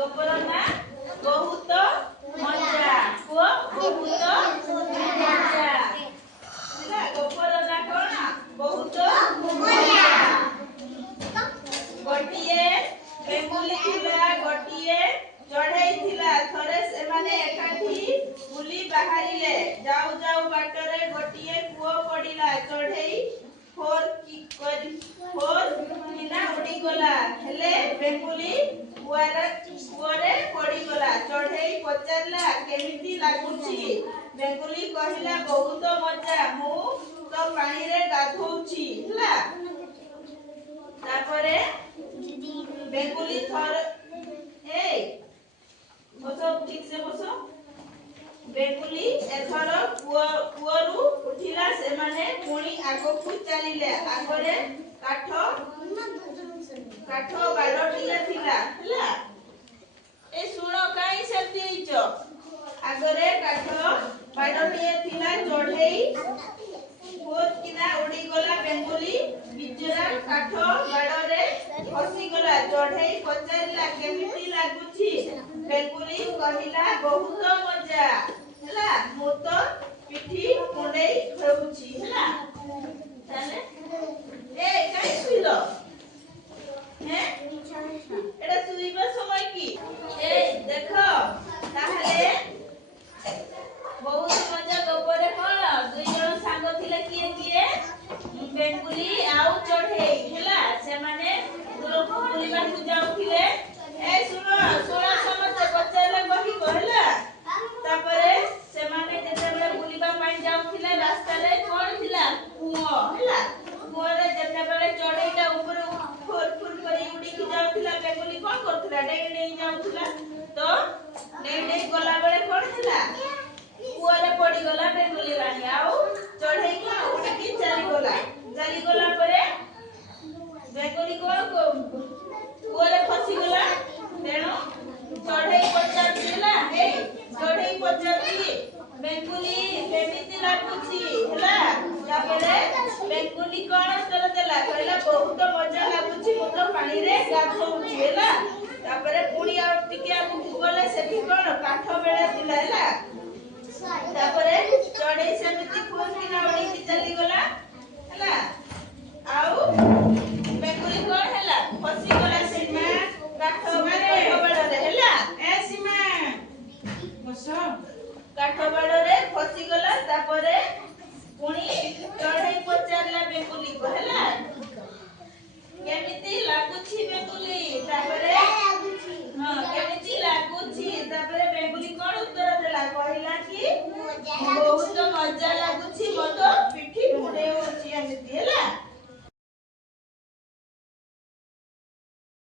ଗୋପର ନା ବହୁତ ମଜା। କୁହ ବହୁତ ମଜା। ହେଲା ଗୋପର ନା କଣ? ବହୁତ ମଜା। ଗୋଟିଏ ବେଙ୍ଗୁଲି ଥିଲା, ଗୋଟିଏ ଚଢ଼େଇ ଥିଲା। ଥରେ ସେମାନେ ଏକାଠି ବୁଲି ବାହାରିଲେ। ଯାଉ ଯାଉ ବାଟରେ ଗୋଟିଏ କୂଅ ପଡ଼ିଲା। ଚଢ଼େଇ ଫୋର କିନା ଉଡ଼ିଗଲା, ହେଲେ ବେଙ୍ଗୁଲି କୂଅରେ ପଡ଼ିଗଲା। ଚଢ଼େଇ ପଚାରିଲା, କେମିତି ଲାଗୁଛି? ବେଙ୍ଗୁଲି କହିଲା, ବହୁତ ମଜା, ମୁଁ ତ ପାଣିରେ ଗାଧୋଉଛି। ହେଲା ତାପରେ ବେଙ୍ଗୁଲି ବେଙ୍ଗୁଲି ଏଥର କୂଅରୁ ଉଠିଲା। ସେମାନେ ପୁଣି ଆଗକୁ ଚାଲିଲେ। ଆଗରେ କାଠ ବାଡ଼ଟିଏ ଥିଲା। ହେଲା ଶୁଣ, କାହିଁ ସେମିତି ହେଇଛ? ଆଗରେ କାଠ ବାଡ଼ଟିଏ ଥିଲା। ଚଢ଼େଇ କିନା ଉଡ଼ିଗଲା। ବେଙ୍ଗୁଲି ବିଚରା କାଠ ବାଡ଼ରେ ଫସିଗଲା। ଚଢ଼େଇ ପଚାରିଲା, କେମିତି ଲାଗୁଛି? ବେଙ୍ଗୁଲି କହିଲା, ବହୁତ ମଜା। ହେଲା ମୁଁ ତ ପିଠି କୁଣ୍ଡେଇ ହେଉଛି। ହେଲା ତାହେଲେ କାହିଁ ଶୁଇଲ? ଏଟା ଶୁଇବା ସମୟ କି? ଦେଖ ତାହେଲେ ବହୁତ ମଜା ଗପରେ କଣ? ଦୁଇ ଜଣ ସାଙ୍ଗ ଥିଲେ। କିଏ କିଏ? ବେଙ୍ଗୁଲି ଆଉ ଚଢ଼େଇ। ହେଲା ସେମାନେ ଦୂରକୁ ବୁଲିବାକୁ ଯାଉଥିଲେ। ଶୁଣ ସମସ୍ତେ ପଚାରିଲେ କହିବ। ହେଲା ତାପରେ ସେମାନେ ଯେତେବେଳେ ବୁଲିବା ପାଇଁ ଯାଉଥିଲେ, ରାସ୍ତାରେ କଣ ଥିଲା? କୂଅ। ହେଲା କୂଅରେ ଯେତେବେଳେ ଚଢ଼େଇଟା ଉପରୁ ଫୁର କରି ଉଡ଼ିକି ଯାଉଥିଲା, ବେଙ୍ଗୁଲି କଣ କରୁଥିଲା? ଡେଇଁ ଡେଇଁ ଯାଉଥିଲା। ତ ଡେଇଁ ଡେଇଁ ଗଲା ବେଳେ କଣ ହେଲା? କୂଅରେ ପଡ଼ିଗଲା ବେଙ୍ଗୁଲି ରାଣୀ। ଆଉ ଚଢ଼େଇ କଣ ଉଡ଼ିକି ଚାଲିଗଲା ପରେ ବେଙ୍ଗୁଲି କଣ କୂଅରେ ଫସିଗଲା। ତେଣୁ ଚଢ଼େଇ ପଚାରୁଛି। ହେଲା ଚଢ଼େଇ ପଚାରୁଛି, ବେଙ୍ଗୁଲି କେମିତି ଲାଗୁଛି? ହେଲା ତାପରେ ବେଙ୍ଗୁଲି କଣ ଉତ୍ତର ଦେଲା? କହିଲା, ବହୁତ ମଜା ଲାଗୁଛି, ମୁଁ ତ ପାଣିରେ ଗାଧୋଉଛି। ହେଲା ତାପରେ ପୁଣି ଆଉ ଟିକେ ଆଗକୁ ଗଲେ, ସେଠି କଣ କାଠ ବେଡ଼ା ଥିଲା। ହେଲା ତାପରେ ଚଢ଼େଇ ସେମିତି ଫୁର କିନା ଉଡ଼ିକି ଚାଲିଗଲା। ହେଲା ଆଉ